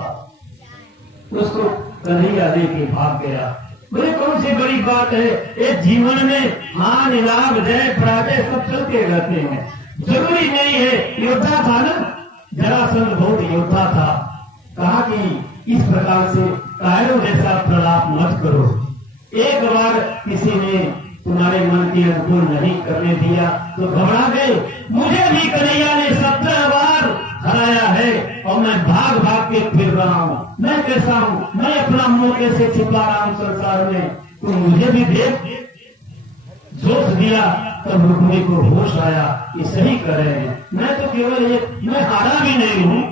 उसको कन्हैया लेके भाग गया। बोले कौन सी बड़ी बात है, ये जीवन में हान लाभ जय पराजय सब चलते रहते हैं, जरूरी नहीं है। योद्धा था ना, जरासंध बहुत योद्धा था। कहा कि इस प्रकार से कायरों जैसा प्रलाप मत करो। एक बार किसी ने तुम्हारे मन के अनुकूल नहीं करने दिया तो घबरा गए। मुझे भी कन्हैया ने 17 बार हराया है और मैं भाग भाग के फिर रहा हूँ। मैं कैसा हूँ, मैं अपना मुंह कैसे छिपा रहा हूँ संसार में, तो मुझे भी देख। जोश दिया तब रुक्मिणी को होश आया, ये सही कर रहे हैं। मैं तो केवल मैं हारा भी नहीं हूँ,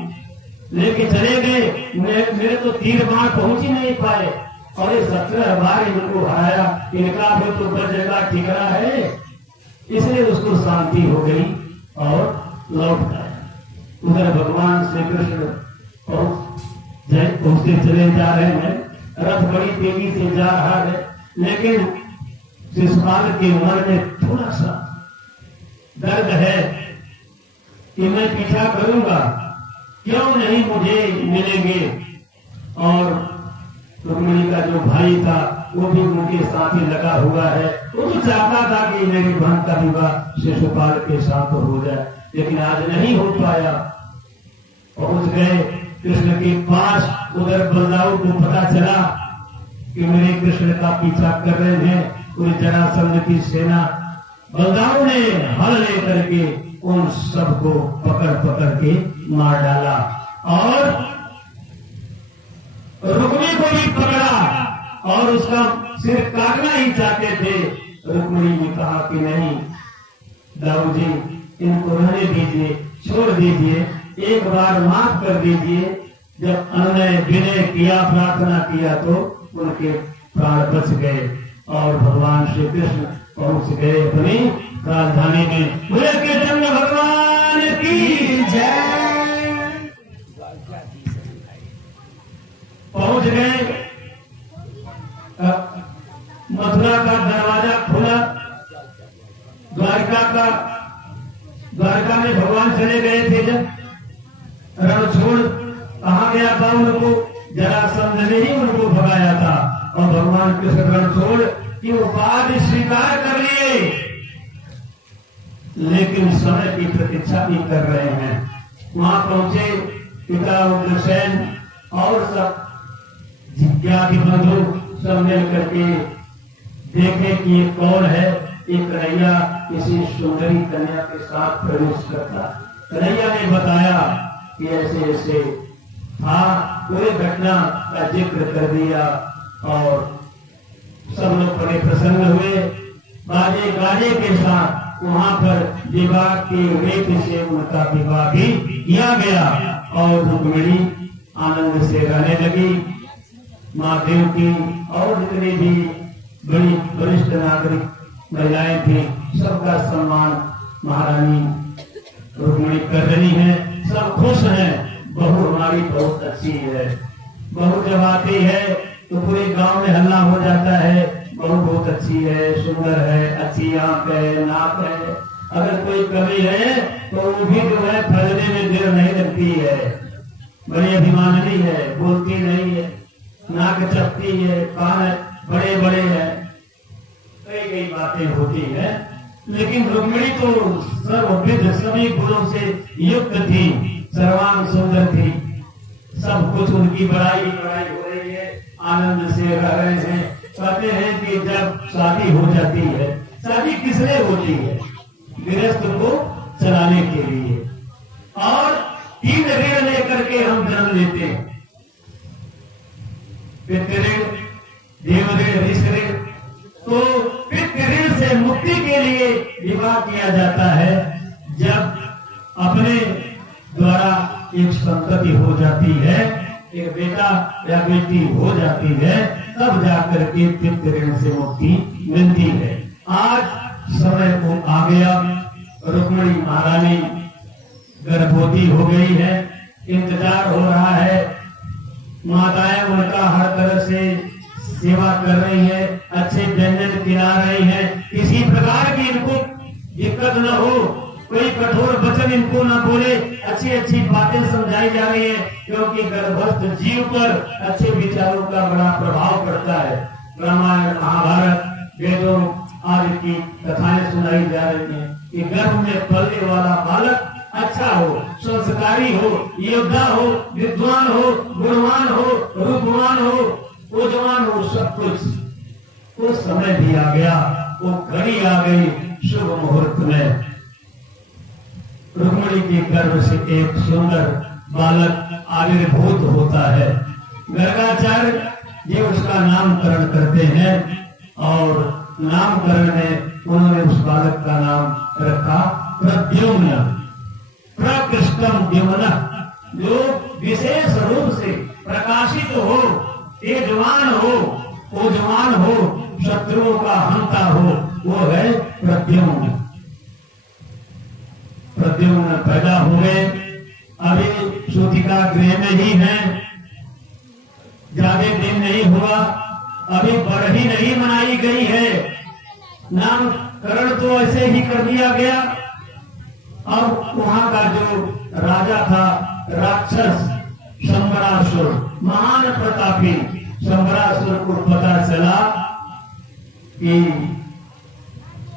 लेके चले गए। मेरे तो तीर बाण पहुंच ही नहीं पाए और ये 17 बार इनको हराया। इनका भी तो बजगा ठिकरा है, इसलिए उसको शांति हो गई और लौट आया। उधर भगवान श्री कृष्ण पहुंचते चले जा रहे हैं। रथ बड़ी तेजी से जा रहा है, लेकिन शिशुपाल के मन में थोड़ा सा दर्द है कि मैं पीछा करूंगा, क्यों नहीं मुझे मिलेंगे। और रुक्मिणी का जो भाई था वो भी उनके साथ ही लगा हुआ है। वो तो चाहता था कि मेरी बहन का विवाह शिशुपाल के साथ हो जाए, लेकिन आज नहीं हो पाया। पहुंच गए कृष्ण के पास। उधर बलदाऊ को पता चला कि मेरे कृष्ण का पीछा कर रहे हैं पूरी जरासंध की सेना। बलदाऊ ने हल लेकर के उन सबको पकड़ पकड़ के मार डाला और रुक्मिणी को भी पकड़ा और उसका सिर काटना ही चाहते थे। रुक्मिणी ने कहा कि नहीं दाऊ जी, इनको रहने दीजिए, छोड़ दीजिए, एक बार माफ कर दीजिए। जब उन्होंने विनय किया, प्रार्थना किया तो उनके प्राण बच गए और भगवान श्री कृष्ण पहुंच गए अपनी राजधानी में। बोले कृष्ण भगवान की जय। पहुंच गए, मथुरा का दरवाजा खुला, द्वारका में भगवान चले गए थे। जब रण छोड़ कहा गया था उनको, जरासंध ने ही उनको भगाया था और भगवान कृष्ण रण छोड़ की उपाधि स्वीकार कर लिए, लेकिन समय की प्रतीक्षा भी कर रहे हैं। वहां पहुंचे पिता उग्रसेन और सब जिज्ञाति बंधु सब मिल करके देखे कि ये कौन है। एक कन्हैया किसी सुंदरी कन्या के साथ प्रवेश करता। कन्हैया ने बताया कि ऐसे ऐसे था, पूरी घटना का जिक्र कर दिया और सब लोग बड़े प्रसन्न हुए। बाजे गाजे के साथ वहां पर विवाह के रीति से उनका विवाह भी किया गया और रुक्मिणी आनंद से रहने लगी। माँ देवकी और जितनी भी बड़ी वरिष्ठ नागरिक महिलाएं थी, सबका सम्मान महारानी रुक्मिणी कर रही है। सब खुश हैं, बहू हमारी बहुत अच्छी है। बहू जब आती है तो पूरे गांव में हल्ला हो जाता है, बहू बहुत अच्छी है, सुंदर है, अच्छी आंख है, नाक है। अगर कोई कमी है तो वो भी जो है फैलने में देर नहीं लगती है। बड़ी अभिमानी है, बोलती नहीं है, नाक चपटी है, कान बड़े बड़े हैं, कई कई बातें होती है। लेकिन रुक्मिणी तो सर्वविध सभी गुणों से युक्त थी, सर्वांग सुंदर थी। सब कुछ उनकी बड़ाई बड़ाई हो रही है, आनंद से रह रहे हैं। कहते हैं कि जब शादी हो जाती है, शादी किस लिए होती है? गृहस्थ को चलाने के लिए। और 3 ऋण लेकर के हम जन्म लेते हैं, पितृ ऋण, देव ऋण, ऋष ऋण। तो पितृ ऋण से मुक्ति के लिए विवाह किया जाता है। जब अपने द्वारा एक संतति हो जाती है, एक बेटा या बेटी हो जाती है, तब जाकर के पितृ ऋण से मुक्ति मिलती है। आज समय को आ गया, रुक्मिणी महारानी गर्भवती हो गई है, इंतजार हो रहा है। माताएं उनका हर तरह से सेवा कर रही है, अच्छे व्यंजन खिला रही है, किसी प्रकार की इनको दिक्कत न हो। कोई कठोर वचन इनको न बोले, अच्छी अच्छी बातें समझाई जा रही है, क्योंकि गर्भस्थ जीव पर अच्छे विचारों का बड़ा प्रभाव पड़ता है। रामायण महाभारत वेदों आदि की कथाएं सुनाई जा रही हैं कि गर्भ में पलने वाला बालक अच्छा हो, संस्कारी हो, योद्धा हो, विद्वान हो, गुणवान हो, रूपवान हो, ऊर्जवान हो, सब कुछ। वो समय भी आ गया, वो घड़ी आ गई, शुभ मुहूर्त में रुक्मिणी के गर्भ से एक सुंदर बालक आविर्भूत होता है। गर्गाचार्य ये उसका नामकरण करते हैं और नामकरण में उन्होंने उस बालक का नाम रखा प्रद्युम्न, प्रकृष्टम द्युम्न, जो विशेष रूप से प्रकाशित हो, तेजवान हो, ऊर्जवान हो, शत्रुओं का हंता हो, वो है प्रद्युम्न। प्रद्युम्न पैदा हुए, अभी सूतिका गृह में ही है, ज्यादा दिन नहीं हुआ, अभी बरही नहीं मनाई गई है, नामकरण तो ऐसे ही कर दिया गया। अब वहां का जो राजा था राक्षस शंबरासुर, महान प्रतापी शंबरासुर को पता चला कि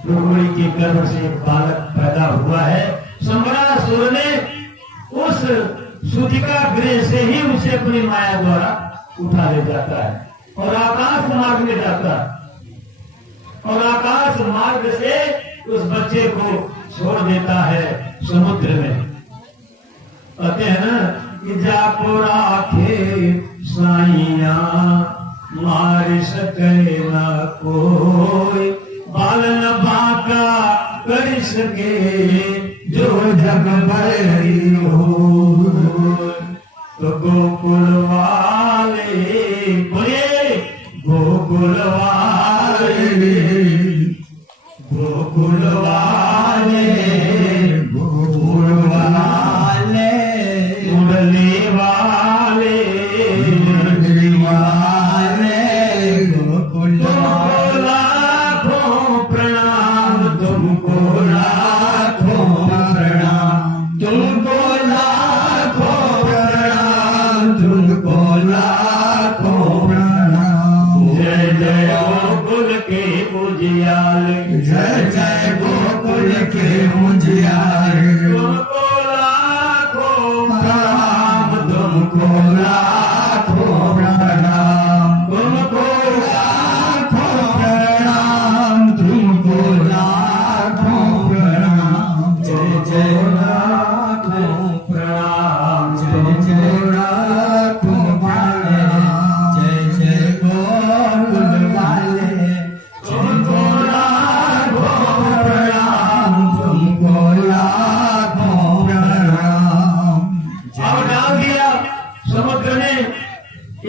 रुक्मिणी के गर्भ से एक बालक पैदा हुआ है। शंबरासुर ने उस सूतिका गृह से ही उसे अपनी माया द्वारा उठा ले जाता है और आकाश मार्ग में जाता है और आकाश मार्ग से उस बच्चे को छोड़ देता है समुद्र में। कहते हैं ना कि जाको राखे साइया मार सके न कोई, बालन बाका कर सके जो जग बड़ी हो। तो गोकुल वाले बोले, गोकुल वाले, गोकुल वाले, गोकुल वाले, मुरली वाले, मुरली वाले, गोकुल लाखों प्रणाम तुमको, लाखों प्रणाम तुमको, लाखों प्रणाम तुमको, लाखों प्रणाम। जय जय गोकुल के उजियार, जय जय गोकुल के उजियार, तुमको लाखों प्रणाम तुमको, लाखों प्रणाम तुमको, लाखों प्रणाम तुमको, लाखों प्रणाम। जय जय लाखों प्रणाम, जय जय लाखों प्रणाम, जय जय गोकुल वाले, तुमको लाखों प्रणाम तुमको, लाखों प्रणाम। अब डाल दिया समुद्र ने,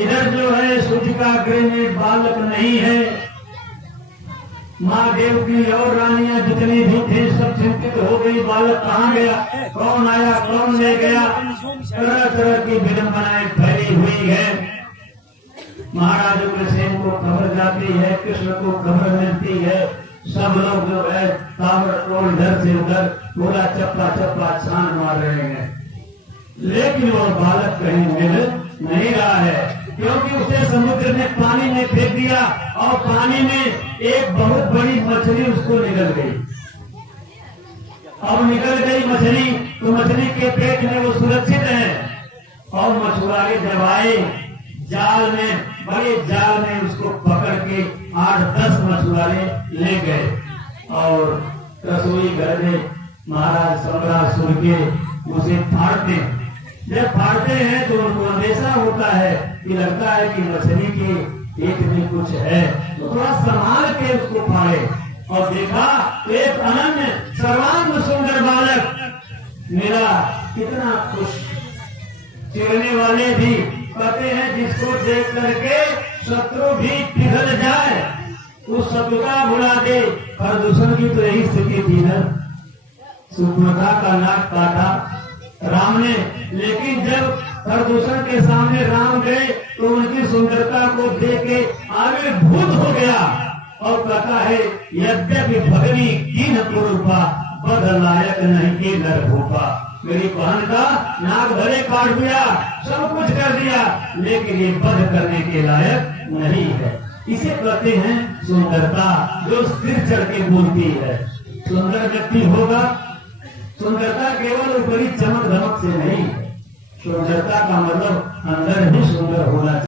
इधर जो है सूतिका गृह में बालक नहीं है। महादेव की और रानियां जितनी भी थे सब चिंतित हो गई, बालक कहाँ गया, कौन आया, कौन ले गया, तरह तरह की विडंबनाएं फैली हुई है। महाराज उग्रसेन को खबर जाती है, कृष्ण को खबर मिलती है, सब लोग जो है ताबड़तोड़ इधर से उधर पूरा चप्पा चप्पा छान मार रहे हैं, लेकिन वो बालक कहीं मिल नहीं रहा है, क्योंकि उसे समुद्र ने पानी में फेंक दिया और पानी में एक बहुत बड़ी मछली उसको निकल गई। अब निकल गई मछली तो मछली के पेट में वो सुरक्षित है और मछुआरे जब आए जाल में, बड़े जाल में उसको पकड़ के 8-10 मछुआरे ले गए और रसोई घर में महाराज शंबरासुर के उसे फाड़ते। जब फाड़ते हैं तो उनको अंदेशा होता है कि लगता है कि मछली के पेट में कुछ है, तो थोड़ा संभाल के उसको फाड़े और देखा एक अनन्य सर्वांग सुंदर बालक मेरा, कितना खुश। चिढ़ने वाले भी कहते हैं जिसको देख करके शत्रु भी पिघल जाए, उस शत्रुता भुला दे। प्रदूषण की तो यही स्थिति थी ना, सुपुत्रता का नाक काटा राम ने, लेकिन जब प्रदूषण के सामने राम गए तो उनकी सुंदरता को देख के आविर्भूत हो गया और कहता है यद्यपि भगनी कीन कुरूपा बध लायक नहीं के नर भूपा। मेरी बहन का नाक भले काट दिया, सब कुछ कर दिया, लेकिन ये बध करने के लायक नहीं है। इसे कहते हैं सुंदरता, जो सिर चढ़ के बोलती है। सुंदर व्यक्ति होगा, सुंदरता केवल ऊपरी चमक धमक से नहीं है, सुंदरता का मतलब अंदर ही सुंदर होना चाहिए।